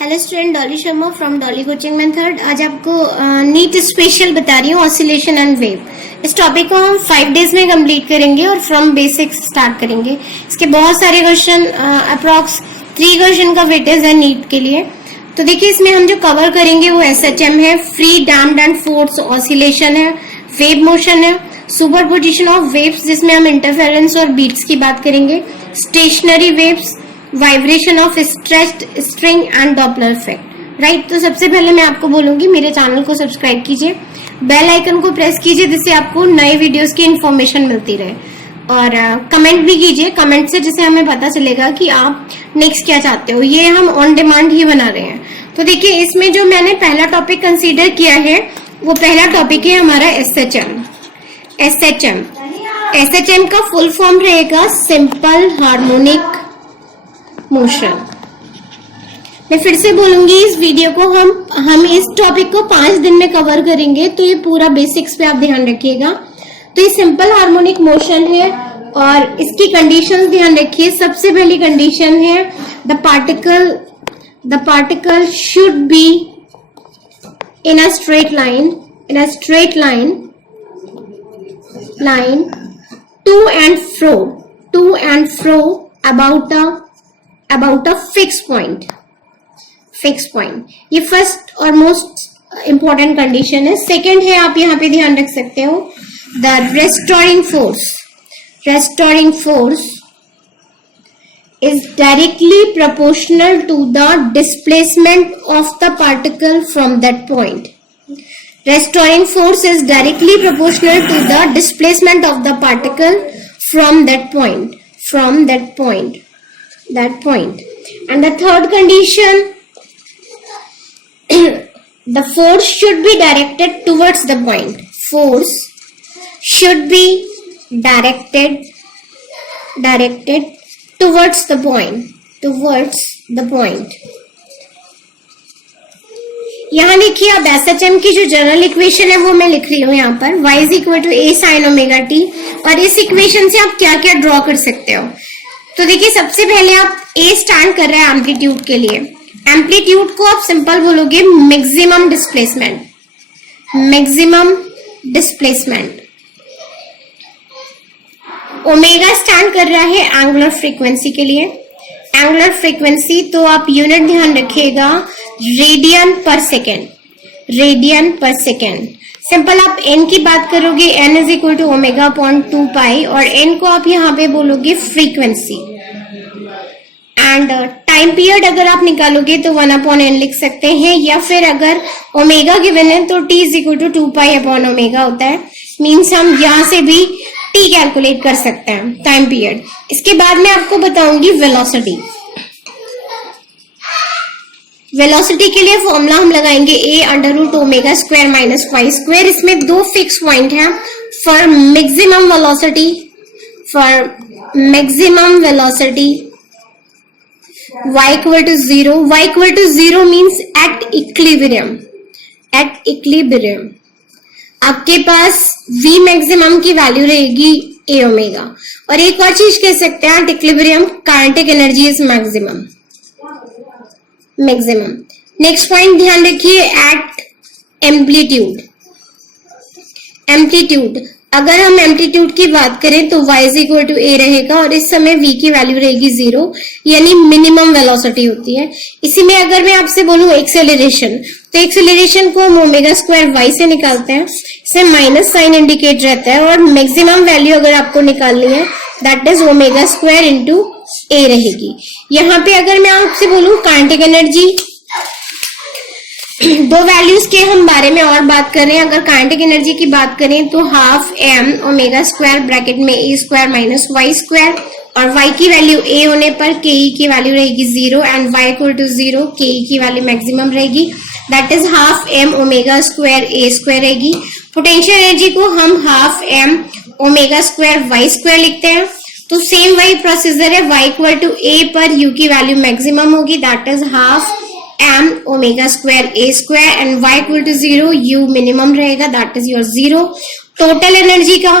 Hello student, Dolly Sharma from Dolly coaching method. आज आपको NEET special बता रही हूँ, ऑसिलेशन एंड वेव। इस टॉपिक को हम 5 डेज में कंप्लीट करेंगे और फ्रॉम बेसिक्स स्टार्ट करेंगे। इसके बहुत सारे क्वेश्चन, अप्रॉक्स 3 क्वेश्चन का वेटेज है नीट के लिए। तो देखिए, इसमें हम जो कवर करेंगे वो SHM है, free damped and force oscillation है, वेव मोशन है, सुपरपोजिशन ऑफ वेव्स जिसमें हम इंटरफेरेंस और बीट्स की बात करेंगे, stationery waves, vibration of stretched string and Doppler effect. Right, तो सबसे पहले मैं आपको बोलूंगी मेरे चैनल को सब्सक्राइब कीजिए, बेल आइकन को प्रेस कीजिए जिससे आपको नए वीडियोस की इंफॉर्मेशन मिलती रहे, और कमेंट भी कीजिए। कमेंट से जिससे हमें पता चलेगा कि आप नेक्स्ट क्या चाहते हो। ये हम ऑन डिमांड ही बना रहे हैं। तो देखिए, इसमें जो मैंने पहला टॉपिक कंसीडर किया है वो पहला टॉपिक है हमारा SHM का फुल फॉर्म रहेगा सिंपल हार्मोनिक मोशन। मैं फिर से बोलूंगी, इस वीडियो को हम इस टॉपिक को 5 दिन में कवर करेंगे, तो ये पूरा बेसिक्स पे आप ध्यान रखिएगा। तो ये सिंपल हार्मोनिक मोशन है और इसकी कंडीशंस ध्यान रखिए। सबसे पहली कंडीशन है the particle should be in a straight line to and fro about a fixed point। ये फर्स्ट और मोस्ट इंपॉर्टेंट कंडीशन है। सेकेंड है, आप यहाँ पे ध्यान रख सकते हो, the restoring force is directly proportional to the displacement of the particle from that point। Restoring force is directly proportional to the displacement of the particle from that point. And the third condition, the force should be directed towards the point। Force should be directed towards the point। यहाँ देखिए, अब SHM की जो general equation है वो मैं लिख रही हूँ यहाँ पर, y is equal to a sin omega t। और इस इक्वेशन से आप क्या क्या ड्रॉ कर सकते हो। तो देखिए, सबसे पहले आप a स्टैंड कर रहे हैं एम्पलीट्यूड के लिए। एम्पलीट्यूड को आप सिंपल बोलोगे मैक्सिमम डिस्प्लेसमेंट। ओमेगा स्टैंड कर रहा है एंगुलर फ्रीक्वेंसी के लिए। एंगुलर फ्रीक्वेंसी, तो आप यूनिट ध्यान रखिएगा, रेडियन पर सेकेंड। सिंपल आप n की बात करोगे, n is equal to omega upon 2 pi, और n को आप यहाँ पे बोलोगे फ्रीक्वेंसी। एंड टाइम पीरियड अगर आप निकालोगे तो 1 अपॉन n लिख सकते हैं, या फिर अगर ओमेगा गिवन है तो t is equal to 2 pi upon omega होता है। मीन्स हम यहाँ से भी t कैलकुलेट कर सकते हैं, टाइम पीरियड। इसके बाद मैं आपको बताऊंगी वेलोसिटी के लिए फॉर्मूला हम लगाएंगे a under root omega square minus y square. इसमें 2 फिक्स पॉइंट हैं। For maximum velocity y equal to 0 means at equilibrium आपके पास v मैक्सिमम की वैल्यू रहेगी a ओमेगा। और एक और चीज कह सकते हैं, at equilibrium kinetic energy is maximum. Next point ध्यान रखिए, एट एम्पलीट्यूड। अगर हम एम्पलीट्यूड की बात करें तो y is equal to a रहेगा, और इस समय v की वैल्यू रहेगी 0, यानी मिनिमम वेलोसिटी होती है। इसी में अगर मैं आपसे बोलूं एक्सेलरेशन, तो एक्सेलरेशन को हम ओमेगा स्क्वायर y से निकालते हैं, इससे माइनस साइन इंडिकेट रहता है, और मैक्सिमम वैल्यू अगर आपको निकालनी है that is omega square into a रहेगी। यहाँ पे अगर मैं आपसे बोलूं काइनेटिक एनर्जी, 2 वैल्यूज के हम बारे में और बात कर रहे हैं। अगर काइनेटिक एनर्जी की बात करें तो half m omega square bracket में a square minus y square, और y की वैल्यू a होने पर ke की वैल्यू रहेगी 0 and y equal to 0, ke की वैल्यू मैक्सिमम रहेगी, that is half m omega square a square रहेगी। पोटेंशियल एनर्जी को हम half m omega square y square लिखते हैं। तो सेम वही प्रोसीजर है, y इक्वल टू a पर u की वैल्यू मैक्सिमम होगी, that is half m omega square a square, and y equal to 0, u minimum रहेगा, that is your 0। Total energy का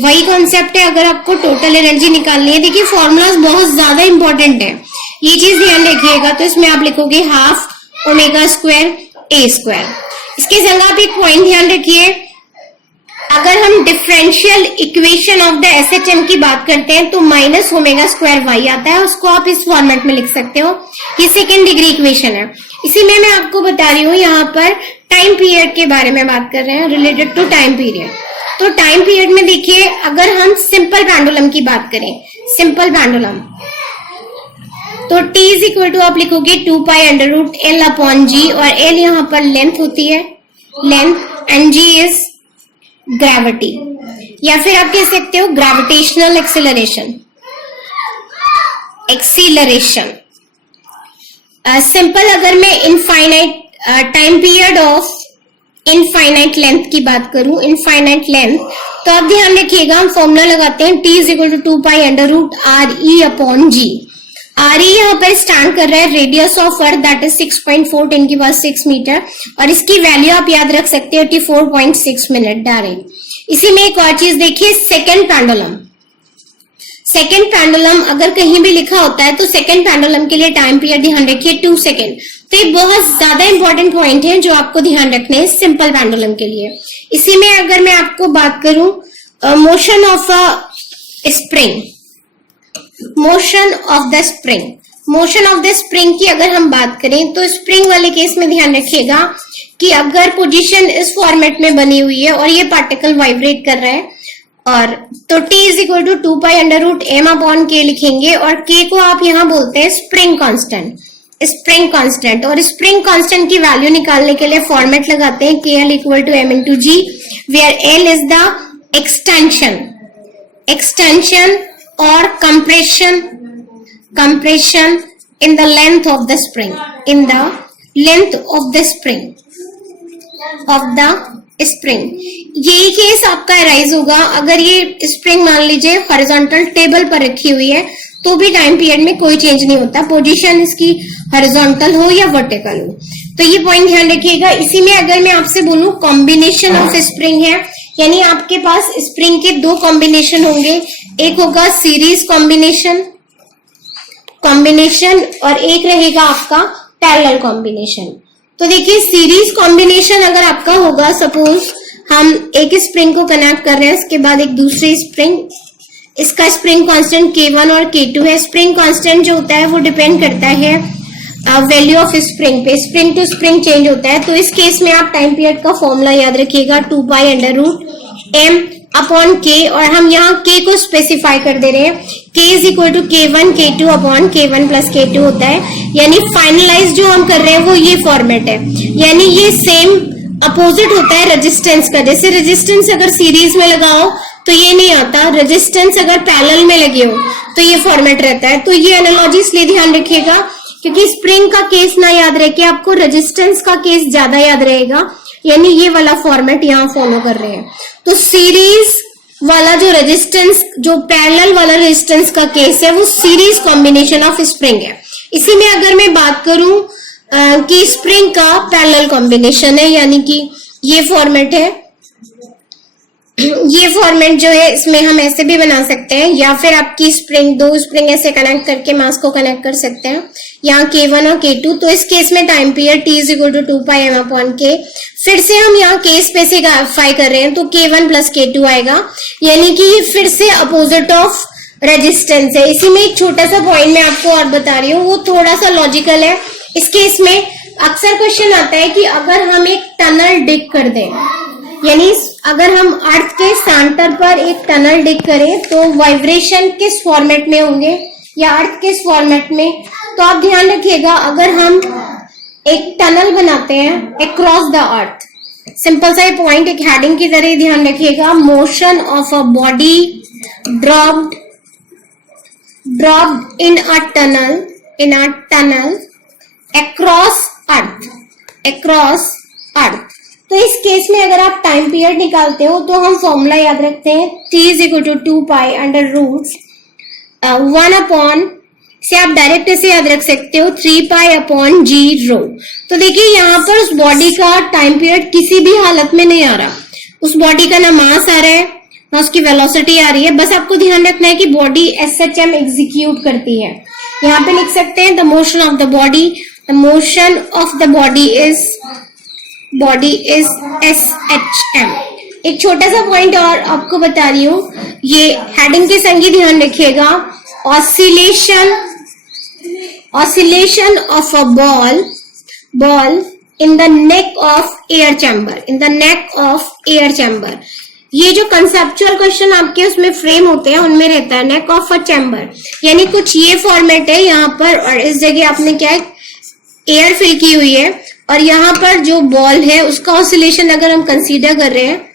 वही कॉन्सेप्ट है, अगर आपको टोटल एनर्जी निकालनी है। देखिए फॉर्मूलाज बहुत ज्यादा इंपॉर्टेंट है, ये चीज ध्यान रखिएगा। तो इसमें आप लिखोगे हाफ ओमेगा स्क्वायर ए स्क्वायर। इसके जगह आप एक पॉइंट ध्यान रखिए, अगर हम differential equation of the SHM की बात करते हैं तो माइनस ओमेगा स्क्वायर वाई आता है, उसको आप इस फॉर्मेट में लिख सकते हो। ये सेकेंड डिग्री इक्वेशन है। इसी में मैं आपको बता रही हूँ, यहाँ पर टाइम पीरियड के बारे में बात कर रहे हैं, रिलेटेड टू टाइम पीरियड। तो टाइम पीरियड में देखिए, अगर हम सिंपल पेंडुलम की बात करें, सिंपल पेंडुलम, तो t इज इक्वल टू आप लिखोगे 2 pi under root L upon G, और एल यहाँ पर लेंथ होती है, length, and G is gravity, या फिर आप कह सकते हो ग्रेविटेशनल एक्सीलरेशन, एक्सीलरेशन। सिंपल अगर मैं infinite time period of infinite length की बात करूं, इनफाइनाइट लेंथ, तो आप ध्यान रखिएगा, हम फॉर्मूला लगाते हैं t is equal to 2 pi under root R E upon g. R E यहाँ पर स्टैंड कर रहा है radius of earth, that is 6.4 10 की पावर 6 मीटर, और इसकी वैल्यू आप याद रख सकते हो 84.6 मिनट डायरेक्ट। इसी में एक और चीज देखिए, सेकेंड पेंडुलम, सेकेंड पेंडुलम अगर कहीं भी लिखा होता है तो सेकेंड पेंडुलम के लिए टाइम पीरियड ध्यान रखिए 2 सेकेंड। तो ये बहुत ज्यादा इंपॉर्टेंट पॉइंट है जो आपको ध्यान रखने हैं सिंपल पेंडुलम के लिए। इसी में अगर मैं आपको बात करूं motion of a spring, motion of the spring, motion of the spring की अगर हम बात करें तो स्प्रिंग वाले केस में ध्यान रखिएगा कि अगर पोजीशन इस फॉर्मेट में बनी हुई है और ये पार्टिकल वाइब्रेट कर रहा है, और तो t is equal to 2 pi under root M upon K लिखेंगे, और k को आप यहाँ बोलते हैं स्प्रिंग कांस्टेंट, स्प्रिंग कांस्टेंट। और स्प्रिंग कांस्टेंट की वैल्यू निकालने के लिए फॉर्मेट लगाते हैं K L equal to M into G, where L is the extension, extension और compression, compression in the length of the spring, in the length of the spring, of the spring. यही case आपका arise होगा अगर ये spring मान लीजिए horizontal table पर रखी हुई है, तो भी टाइम पीरियड में कोई चेंज नहीं होता, पोजीशन इसकी हॉरिजॉन्टल हो या वर्टिकल हो। तो ये पॉइंट ध्यान रखिएगा। इसी में अगर मैं आपसे बोलूं कॉम्बिनेशन ऑफ स्प्रिंग है, यानी आपके पास स्प्रिंग के 2 कॉम्बिनेशन होंगे, एक होगा सीरीज कॉम्बिनेशन, कॉम्बिनेशन, और एक रहेगा आपका पैरेलल कॉम्बिनेशन। तो देखिए सीरीज कॉम्बिनेशन अगर आपका होगा, सपोज हम एक स्प्रिंग को कनेक्ट कर रहे हैं, इसके बाद एक दूसरी स्प्रिंग, इसका स्प्रिंग कांस्टेंट K1 और K2 है। स्प्रिंग कांस्टेंट जो होता है वो डिपेंड करता है वैल्यू ऑफ स्प्रिंग पे, स्प्रिंग टू स्प्रिंग चेंज होता है। तो इस केस में आप टाइम पीरियड का फॉर्मूला याद रखिएगा 2 pi under root M upon k, और हम यहाँ k को स्पेसिफाई कर दे रहे हैं, k is equal to K1 K2 upon K1 plus K2 होता है। यानी फाइनलाइज जो हम कर रहे हैं वो ये फॉर्मेट है, यानी ये सेम अपोजिट होता है रेजिस्टेंस का। जैसे रेजिस्टेंस अगर सीरीज में लगाओ तो ये नहीं आता, रेजिस्टेंस अगर पैरेलल में लगे हो तो ये फॉर्मेट रहता है। तो ये एनालॉजी इसलिए ध्यान रखिएगा क्योंकि स्प्रिंग का केस ना याद रह के आपको रेजिस्टेंस का केस ज्यादा याद रहेगा, यानी ये वाला फॉर्मेट यहाँ फॉलो कर रहे हैं। तो सीरीज वाला जो रेजिस्टेंस, जो पैरेलल वाला रेजिस्टेंस का केस है वो सीरीज कॉम्बिनेशन ऑफ स्प्रिंग है। इसी में अगर मैं बात करूं कि स्प्रिंग का पैरेलल कॉम्बिनेशन है, यानी कि ये फॉर्मेट है, ये फॉर्मेट जो है इसमें हम ऐसे भी बना सकते हैं, या फिर आपकी स्प्रिंग, 2 स्प्रिंग ऐसे कनेक्ट करके मास को कनेक्ट कर सकते हैं, यहाँ K1 और K2। तो इस केस में time period t is equal to 2 pi m upon k. फिर से हम यहाँ k स्पेसिफाई कर रहे हैं तो K1 प्लस K2 आएगा, यानी कि ये फिर से अपोजिट ऑफ रेजिस्टेंस है। इसी में एक छोटा सा पॉइंट मैं आपको और बता रही हूँ, वो थोड़ा सा लॉजिकल है। इस केस में अक्सर क्वेश्चन आता है कि अगर हम एक टनल डिग कर दें, यानी अगर हम अर्थ के सेंटर पर एक टनल डिग करें तो वाइब्रेशन किस फॉर्मेट में होंगे या अर्थ किस फॉर्मेट में। तो आप ध्यान रखिएगा, अगर हम एक टनल बनाते हैं अक्रॉस द अर्थ, सिंपल सा पॉइंट एक हेडिंग की तरह ध्यान रखिएगा, motion of a body dropped in a tunnel across earth. तो इस केस में अगर आप टाइम पीरियड निकालते हो तो हम फॉर्मूला याद रखते हैं t is equal to 2 pi under root 1 upon, से आप डायरेक्ट ऐसे याद रख सकते हो 3 पाई अपॉन जी रो। तो देखिए यहाँ पर उस बॉडी का टाइम पीरियड किसी भी हालत में नहीं आ रहा, उस बॉडी का ना मास आ रहा है ना उसकी वेलोसिटी आ रही है, बस आपको ध्यान रखना है कि बॉडी एसएचएम एग्जीक्यूट करती है। यहाँ पे लिख सकते हैं the motion of the body the motion of the body is SHM। एक छोटा सा पॉइंट और आपको बता रही हूँ, ये हेडिंग के संग ही ध्यान रखिएगा। Oscillation of a ball in the neck of air chamber. ये जो कंसेप्चुअल क्वेश्चन आपके उसमें फ्रेम होते हैं उनमें रहता है नेक ऑफ अ चैम्बर, यानी कुछ ये फॉर्मेट है यहाँ पर, और इस जगह आपने क्या है, एयर फिल की हुई है, और यहाँ पर जो बॉल है उसका ऑसिलेशन अगर हम कंसीडर कर रहे हैं,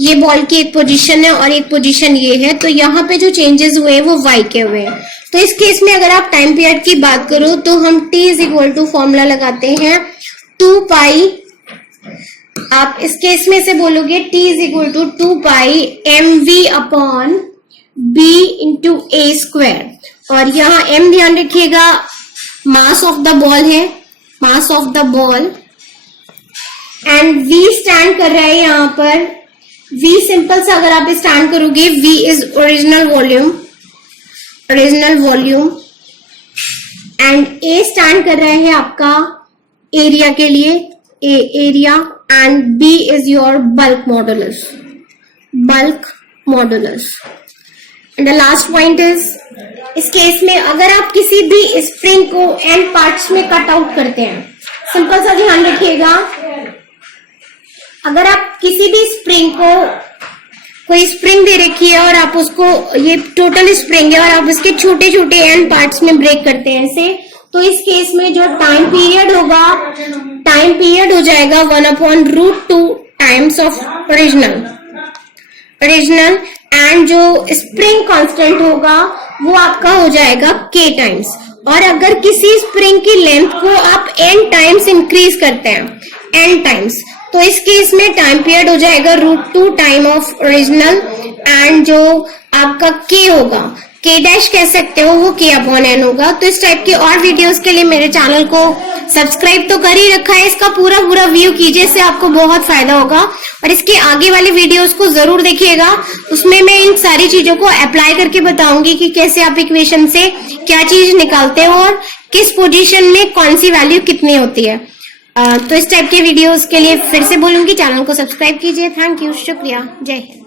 ये बॉल की एक पोजीशन है और एक पोजीशन ये है, तो यहाँ पे जो चेंजेस हुए हैं वो y के हुए हैं। तो इस केस में अगर आप टाइम पीरियड की बात करो तो हम t is equal to formula लगाते हैं 2 पाई, आप इस केस में से बोलोगे t is equal to 2 pi mv upon b into a square, और यहाँ m ध्यान रखिएगा मास ऑफ द बॉल है, mass of the ball, and v stand कर रहा है यहाँ पर, v सिंपल सा अगर आप स्टैंड करोगे v is original volume, and a stand कर रहा है आपका एरिया के लिए, area, and b is your bulk modulus. And the last point is, इस केस में अगर आप किसी भी स्प्रिंग को एंड पार्ट्स में कट आउट करते हैं, सिंपल सा ध्यान रखिएगा, अगर आप किसी भी स्प्रिंग को, कोई स्प्रिंग दे रखी है और आप उसको, ये टोटल स्प्रिंग है और आप उसके छोटे छोटे एंड पार्ट्स में ब्रेक करते हैं ऐसे, तो इस केस में जो टाइम पीरियड हो जाएगा 1/√2 टाइम्स ऑफ ओरिजिनल, एंड जो स्प्रिंग कांस्टेंट होगा वो आपका हो जाएगा k टाइम्स। और अगर किसी स्प्रिंग की लेंथ को आप n टाइम्स इंक्रीज करते हैं, n टाइम्स, तो इस केस में टाइम पीरियड हो जाएगा √2 टाइम ऑफ ओरिजिनल, एंड जो आपका k होगा, k डैश कह सकते हो, वो k अपॉन n होगा। तो इस टाइप के और वीडियोस के लिए मेरे चैनल को सब्सक्राइब तो कर ही रखा है, इसका पूरा व्यू कीजिए, इससे आपको बहुत फायदा होगा, और इसके आगे वाले वीडियोस को जरूर देखिएगा, उसमें मैं इन सारी चीजों को अप्लाई करके बताऊंगी कि कैसे आप इक्वेशन से क्या चीज निकालते हो और किस पोजीशन में कौन सी वैल्यू कितनी होती है। तो इस टाइप के वीडियोस के लिए फिर से बोलूंगी, चैनल को सब्सक्राइब कीजिए। थैंक यू, शुक्रिया, जय हिंद।